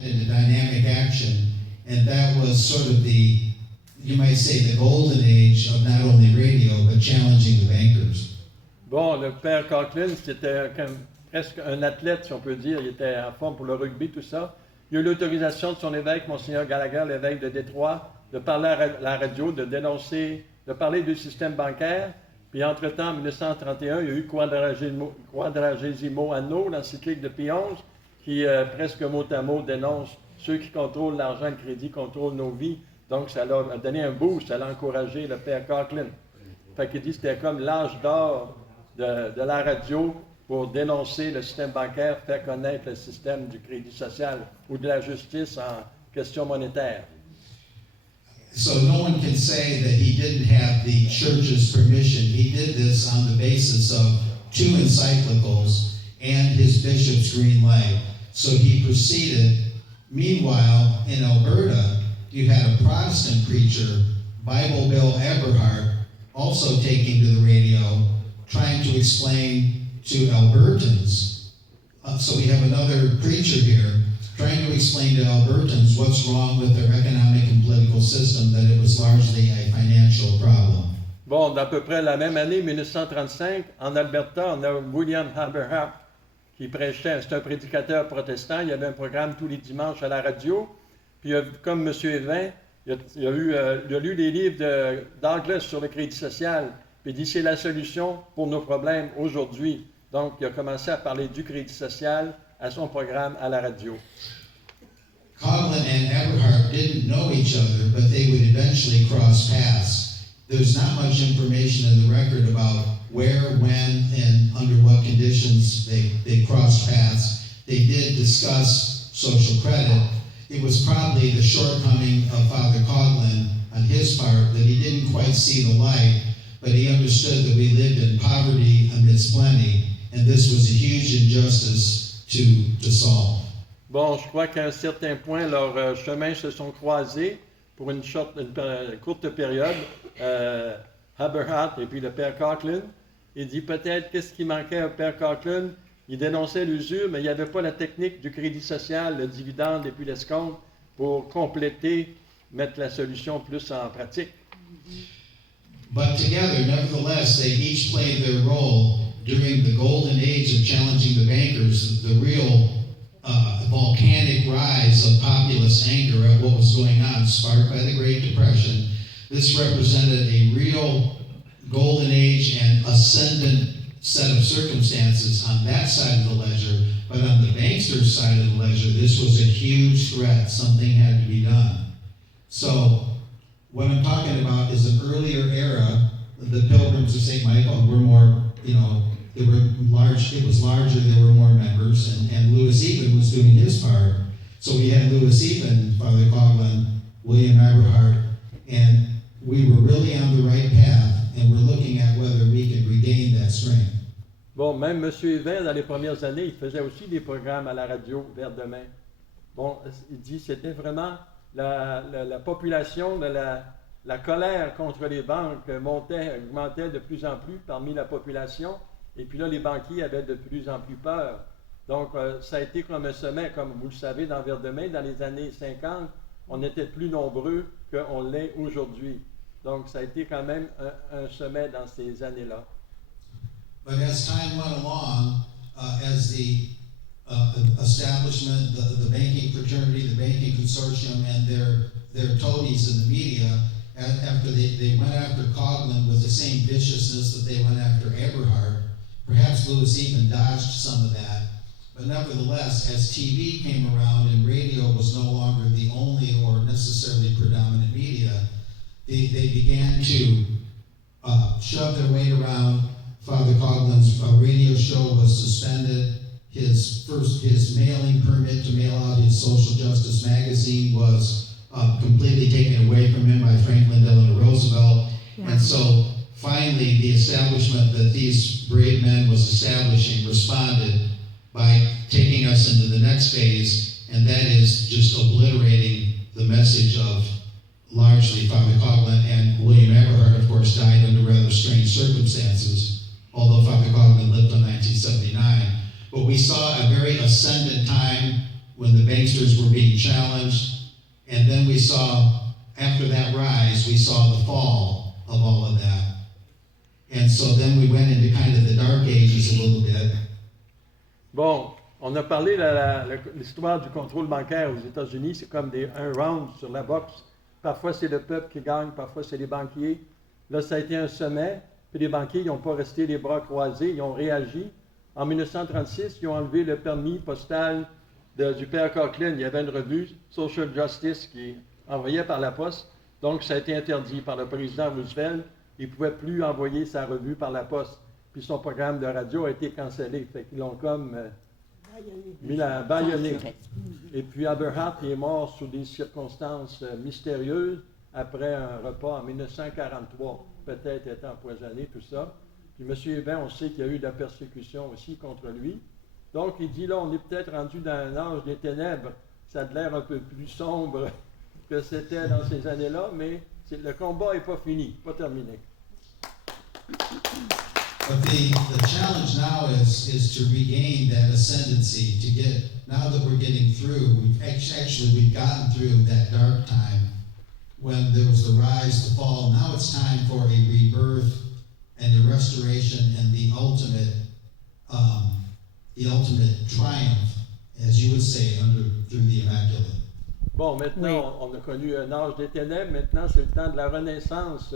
into dynamic action, and that was sort of you might say, the golden age of not only radio, but challenging the bankers. Bon, le père Coughlin, c'était presque un athlète, si on peut dire. Il était en forme pour le rugby, tout ça. Il a eu l'autorisation de son évêque, Monseigneur Gallagher, l'évêque de Détroit, de parler à la radio, de dénoncer, de parler du système bancaire. Puis, entre-temps, en 1931, il y a eu Quadragesimo Anno, l'encyclique de Pie XI, qui, presque mot à mot, dénonce ceux qui contrôlent l'argent, le crédit, contrôlent nos vies. Donc, ça leur a donné un boost, ça a encouragé le père Coughlin. Fait qu'il dit que c'était comme l'âge d'or de la radio pour dénoncer le système bancaire, faire connaître le système du crédit social ou de la justice en question monétaire. So no one can say that he didn't have the church's permission. He did this on the basis of 2 encyclicals and his bishop's green light. So he proceeded. Meanwhile, in Alberta, you had a Protestant preacher, Bible Bill Eberhard, also taking to the radio, trying to explain to Albertans. So we have another preacher here trying to explain to Albertans what's wrong with their economic and political system, that it was largely a financial problem. Bon, d'à peu près la même année, 1935, en Alberta, on a William Eberhard qui prêchait. C'est un prédicateur protestant. Il y avait un programme tous les dimanches à la radio. Puis, comme M. Evin, il a lu des livres d'Anglais sur le crédit social. Puis il dit c'est la solution pour nos problèmes aujourd'hui. Donc, il a commencé à parler du crédit social à son programme à la radio. Coughlin and Eberhard didn't know each other, but they would eventually cross paths. There's not much information in the record about where, when, and under what conditions they crossed paths. They did discuss social credit. It was probably the shortcoming of Father Coughlin on his part that he didn't quite see the light, but he understood that we lived in poverty amidst plenty, and this was a huge injustice to solve. Bon, je crois qu'à un certain point, leurs chemins se sont croisés pour une courte période. Eberhard et puis le père Coughlin. Il dit peut-être qu'est-ce qui manquait au père Coughlin. Il dénonçait l'usure, mais il n'y avait pas la technique du crédit social, le dividende et puis l'escompte pour compléter, mettre la solution plus en pratique. But together, nevertheless, they each played their role during the golden age of challenging the bankers, the real volcanic rise of populist anger at what was going on, sparked by the Great Depression. This represented a real golden age and ascendant set of circumstances on that side of the ledger, but on the banksters' side of the ledger, this was a huge threat. Something had to be done. So, what I'm talking about is an earlier era. The Pilgrims of St. Michael were more, it was larger, there were more members, and Louis Even was doing his part. So we had Louis Even, Father Coughlin, William Eberhard, and we were really on the right path, and we're looking at whether we can regain that strength. Bon, même M. Evin, dans les premières années, il faisait aussi des programmes à la radio vers demain. Bon, il dit que c'était vraiment la population, la colère contre les banques augmentait de plus en plus parmi la population. Et puis là, les banquiers avaient de plus en plus peur. Donc, ça a été comme un sommet, comme vous le savez, dans Verdemain, dans les années 50, on était plus nombreux qu'on l'est aujourd'hui. Donc, ça a été quand même un sommet dans ces années-là. But as time went along, as the establishment, the banking fraternity, the banking consortium, and their toadies in the media, after they went after Coughlin with the same viciousness that they went after Eberhard, perhaps Louis even dodged some of that. But nevertheless, as TV came around and radio was no longer the only or necessarily predominant media, they began to shove their weight around. Father Coughlin's radio show was suspended. His mailing permit to mail out his social justice magazine was completely taken away from him by Franklin Delano Roosevelt. Yeah. And so finally, the establishment that these brave men was establishing responded by taking us into the next phase, and that is just obliterating the message of largely Father Coughlin, and William Eberhard, of course, died under rather strange circumstances, although Father Coughlin lived in 1979. But we saw a very ascendant time when the banksters were being challenged. And then we saw, after that rise, we saw the fall of all of that. And so then we went into kind of the dark ages a little bit. Bon, on a parlé de l'histoire du contrôle bancaire aux États-Unis. C'est comme un round sur la boxe. Parfois, c'est le peuple qui gagne, parfois, c'est les banquiers. Là, ça a été un sommet, puis les banquiers n'ont pas resté les bras croisés, ils ont réagi. En 1936, ils ont enlevé le permis postal du père Coughlin. Il y avait une revue, Social Justice, qui envoyait par la poste. Donc, ça a été interdit par le président Roosevelt. Il ne pouvait plus envoyer sa revue par la poste. Puis son programme de radio a été cancellé. Fait qu'ils l'ont comme mis la baïonnée. Et puis Aberhart il est mort sous des circonstances mystérieuses après un repas en 1943. Peut-être étant empoisonné, tout ça. Puis M. Evans, on sait qu'il y a eu de la persécution aussi contre lui. Donc il dit là, on est peut-être rendu dans un âge des ténèbres. Ça a l'air un peu plus sombre que c'était dans ces années-là, mais le combat n'est pas fini, pas terminé. But the challenge now is to regain that ascendancy, to get, now that we're getting through, we've gotten through that dark time when there was the rise, the fall. Now it's time for a rebirth and a restoration and the ultimate triumph, as you would say, through the Immaculate. Bon, maintenant, on a connu un âge des ténèbres. Maintenant, c'est le temps de la renaissance,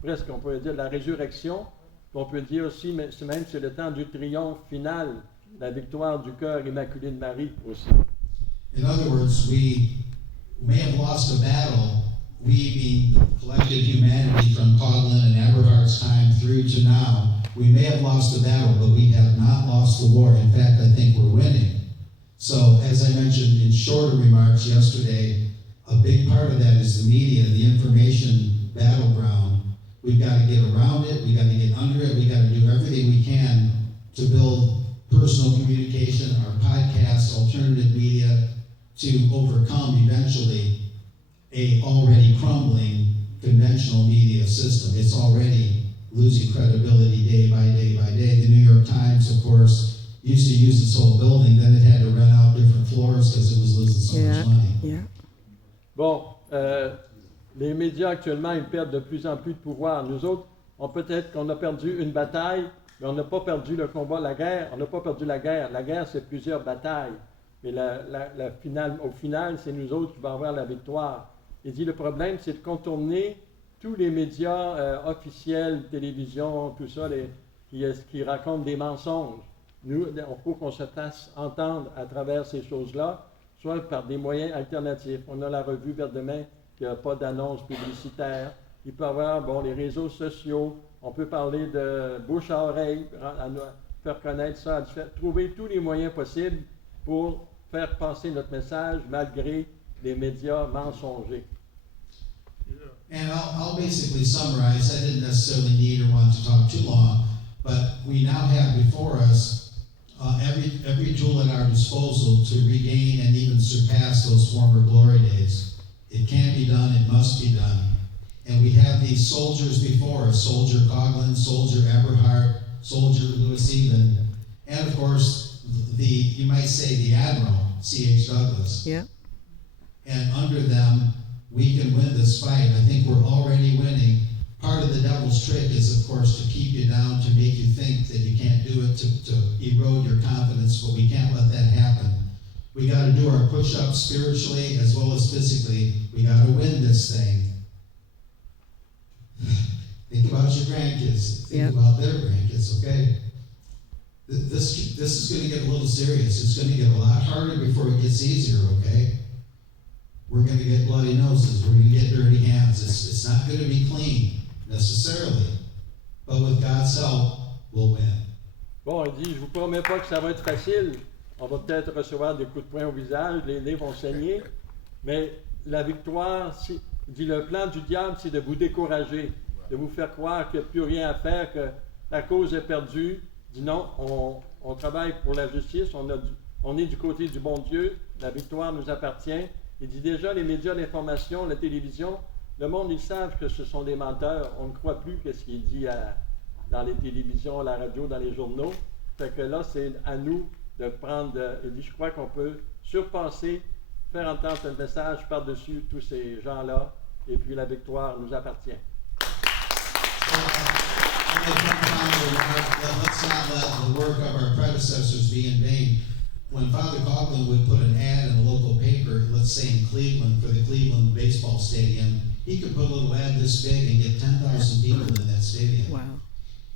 presque on pourrait dire de la résurrection. On peut dire aussi, même c'est le temps du triomphe final, la victoire du cœur immaculé de Marie aussi. In other words, we may have lost a battle, we being the collective humanity from Coughlin and Eberhardt's time through to now, we may have lost the battle, but we have not lost the war. In fact, I think we're winning. So, as I mentioned in shorter remarks yesterday, a big part of that is the media, the information battleground. We've got to get around it, we've got to get under it, we've got to do everything we can to build personal communication, our podcasts, alternative media, to overcome eventually a already crumbling conventional media system. It's already losing credibility day by day by day. The New York Times, of course, used to use its whole building, then it had to rent out different floors because it was losing so much money. Yeah. Bon, les médias actuellement, ils perdent de plus en plus de pouvoir. Nous autres, peut-être qu'on a perdu une bataille, mais on n'a pas perdu le combat, la guerre. On n'a pas perdu la guerre. La guerre, c'est plusieurs batailles. Mais au final, c'est nous autres qui vont avoir la victoire. Il dit le problème, c'est de contourner tous les médias officiels, télévision, tout ça, qui racontent des mensonges. Nous, il faut qu'on se fasse entendre à travers ces choses-là, soit par des moyens alternatifs. On a la revue Vers demain, qui n'a pas d'annonce publicitaire. Il peut y avoir les réseaux sociaux. On peut parler de bouche à oreille, faire connaître ça, trouver tous les moyens possibles pour faire passer notre message malgré les médias mensongers. And I'll basically summarize. I didn't necessarily need or want to talk too long, but we now have before us every tool at our disposal to regain and even surpass those former glory days. It can be done, it must be done. And we have these soldiers before us, Soldier Coughlin, Soldier Eberhardt, Soldier Lewis Even, and of course, you might say the Admiral, C.H. Douglas. Yeah. And under them, we can win this fight. I think we're already winning. Part of the devil's trick is, of course, to keep you down, to make you think that you can't do it, to erode your confidence, but we can't let that happen. We got to do our push-ups spiritually as well as physically. We got to win this thing. Think about your grandkids. Think about their grandkids, okay? This is going to get a little serious. It's going to get a lot harder before it gets easier, okay? We're going to get bloody noses. We're going to get dirty hands. It's not going to be clean necessarily, but with God's help, we'll win. Bon, il dit, je vous promets pas que ça va être facile. On va peut-être recevoir des coups de poing au visage, les nez vont saigner, mais la victoire, il dit, le plan du diable, c'est de vous décourager, de vous faire croire qu'il n'y a plus rien à faire, que la cause est perdue. Il dit non, on travaille pour la justice, on est du côté du bon Dieu, la victoire nous appartient. Il dit déjà, les médias d'information, la télévision, le monde, ils savent que ce sont des menteurs. On ne croit plus que ce qui est dit dans les télévisions, la radio, dans les journaux. Fait que là, c'est à nous de prendre, il dit, je crois qu'on peut surpasser, faire entendre ce message par-dessus tous ces gens-là, et puis la victoire nous appartient. Let's not let the work of our predecessors be in vain. When Father Coughlin would put an ad in a local paper, let's say in Cleveland, for the Cleveland baseball stadium, he could put a little ad this big and get 10,000 people in that stadium. Wow.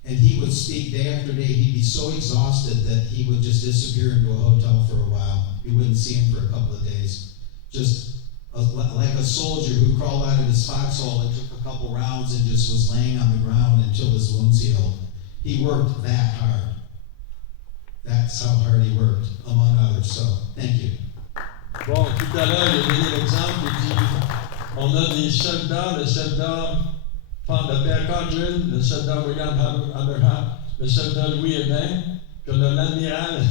And he would speak day after day. He'd be so exhausted that he would just disappear into a hotel for a while. You wouldn't see him for a couple of days. Just like a soldier who crawled out of his foxhole and took a couple rounds and just was laying on the ground until his wounds healed. He worked that hard. That's how hard he worked, among others. So, thank you. Bon, tout à l'heure, il a donné l'exemple, il dit, on a des soldats, le soldat le père Coughlin, le soldat William Abraham, le soldat Louis Hébin, puis on a l'amiral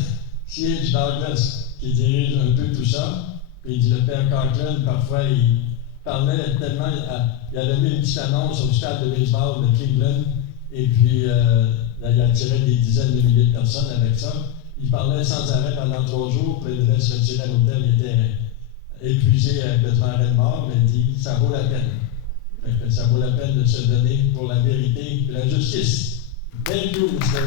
C.H. Douglas qui dirige un peu tout ça. Puis il dit, le père Coughlin, parfois, il parlait tellement, il avait mis une petite annonce au stade de baseball de Cleveland, et puis là, il attirait des dizaines de milliers de personnes avec ça. Il parlait sans arrêt pendant 3 jours, puis il devait se retirer à l'hôtel, il était épuisé, quasiment à de mort, mais il dit, ça vaut la peine. Ça vaut la peine de se donner pour la vérité et la justice. Thank you, Mr.